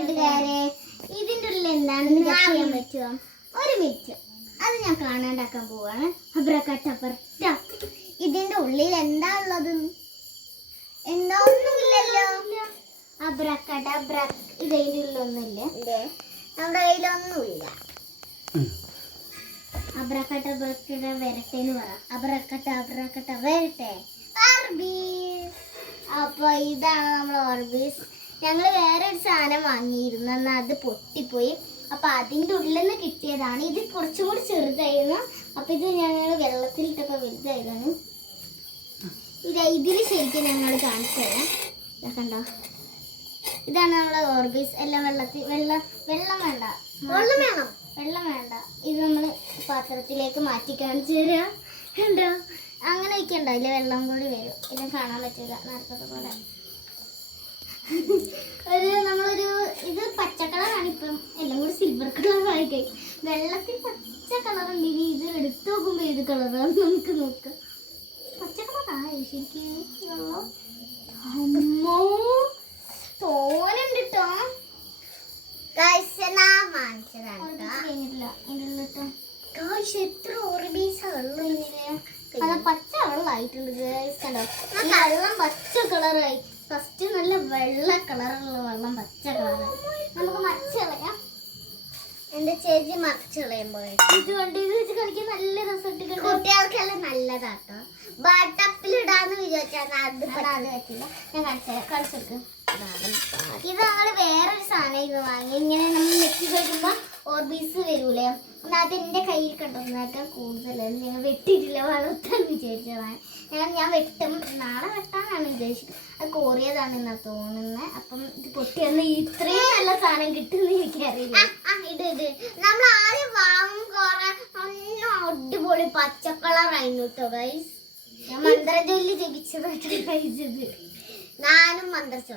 കൂട്ടുകാരെ ഇതിന്റെ ഉള്ളിൽ എന്താണെന്ന് ചെയ്യാൻ പറ്റുമോ? ഒരു മിനിറ്റ്. അത് ഞാൻ കാണാണ്ടാക്കാൻ പോവാണ്. അബ്രക്കട്ടപ്പർട്ട ഇതിന്റെ ഉള്ളിൽ എന്താ ഉള്ളത്? എന്താ ഒന്നുമില്ലല്ലോ. അബ്രക്കട ബ്രക് ഇത് ഇതിന്റെ ഉള്ളിലൊന്നുമില്ല നമ്മുടെ കയ്യിലൊന്നുമില്ല. അബ്രക്കട്ട ബ്രക്കട വരട്ടെ എന്ന് പറ. അബ്രക്കട്ട അബ്രക്കട്ട വരട്ടെ. ഓർബീസ് അപ്പൊ ഇതാണ് നമ്മൾ ഓർബീസ് ഞങ്ങൾ വേറെ ഒരു സാധനം വാങ്ങിയിരുന്നു. എന്നാൽ അത് പൊട്ടിപ്പോയി. അപ്പോൾ അതിന്റെ ഉള്ളിൽ നിന്ന് കിട്ടിയതാണ്. ഇത് കുറച്ചും കൂടി ചെറുതായിരുന്നു. അപ്പം ഇത് ഞങ്ങൾ വെള്ളത്തിലിട്ടപ്പോൾ വലുതായിരുന്നു ഇത് ഇതിന് ശരിക്കും ഞങ്ങൾ കാണിച്ചു തരാം. കണ്ടോ? ഇതാണ് നമ്മളെ ഓർബീസ്. എല്ലാം വെള്ളത്തിൽ വെള്ളം വെള്ളം വേണ്ട. വെള്ളം വേണം. വെള്ളം വേണ്ട. ഇത് നമ്മൾ പാത്രത്തിലേക്ക് മാറ്റി കാണിച്ചു തരാം. കണ്ടോ? അങ്ങനെ വെക്കണ്ട. അതിൽ വെള്ളം കൂടി വരും. ഇത് കാണാൻ പറ്റില്ല നേരത്തെ പോലെ. ഒരു നമ്മളൊരു ഇത് പച്ച കളറാണ് ഇപ്പം. എല്ലാം കൂടി സിൽവർ കളറായി കഴി വെള്ളത്തിൽ പച്ച കളറുണ്ട് ഇനി ഇത് എടുത്തു നോക്കുമ്പോൾ ഏത് കളറാണ് നമുക്ക് നോക്കാം. പച്ച കളറായി ശരിക്കും വെള്ളം അമ്മോ തോനുണ്ട് കേട്ടോ. എത്ര ഓർബീസ് അത് പച്ച വെള്ളമായിട്ടുണ്ട്. കണ്ടോ? വെള്ളം പച്ച കളറായി. ഫസ്റ്റ് നല്ല വെള്ള കളറുള്ള വെള്ളം പച്ച കളറ് നമുക്ക് മറിച്ച് കളയാം എന്റെ ചേച്ചി മറിച്ച് കളയുമ്പോൾ ഇത് കണ്ട് ഇത് വെച്ച് കളിക്കാൻ നല്ല രസമായിട്ട് കുട്ടികൾക്കെല്ലാം നല്ലതാട്ടോ ബാട്ടപ്പിലിടാന്ന് വിചാരിച്ചാൽ അത് അത് പറ്റില്ല ഞാൻ കളിച്ചു കളിച്ചെടുക്കും ഇത് നമ്മൾ വേറൊരു സാധനം ഇത് വാങ്ങി ഇങ്ങനെ നമ്മൾ നെക്കി കഴിക്കുമ്പോ ഓർബീസ് വരൂലേ? എന്നാ അത് എന്റെ കയ്യിൽ കണ്ടതിനേക്കാൾ കൂടുതലാണ് ഞാൻ വെട്ടിയിട്ടില്ല. വളർത്താൻ വിചാരിച്ചതാണ്. ഞാൻ ഞാൻ വെട്ടും. നാളെ വെട്ടാനാണ് വിചാരിച്ചത് അത് കോറിയതാണ് എന്നാ തോന്നുന്നത് അപ്പം ഇത് പൊട്ടിയെന്ന് ഇത്രയും നല്ല സാധനം കിട്ടുമെന്ന് എനിക്കറിയില്ല ഇത് ഇത് നമ്മൾ ആദ്യം വാങ്ങും കുറെ. നല്ല അടിപൊളി പച്ച കളറായിരുന്നു കേട്ടോ ഗൈസ് ഞാൻ മന്ത്രജോലി മന്ത്രജൊല്ലി ജപിച്ചതായിട്ട് കഴിച്ചത് ഞാനും മന്ത്രിച്ചു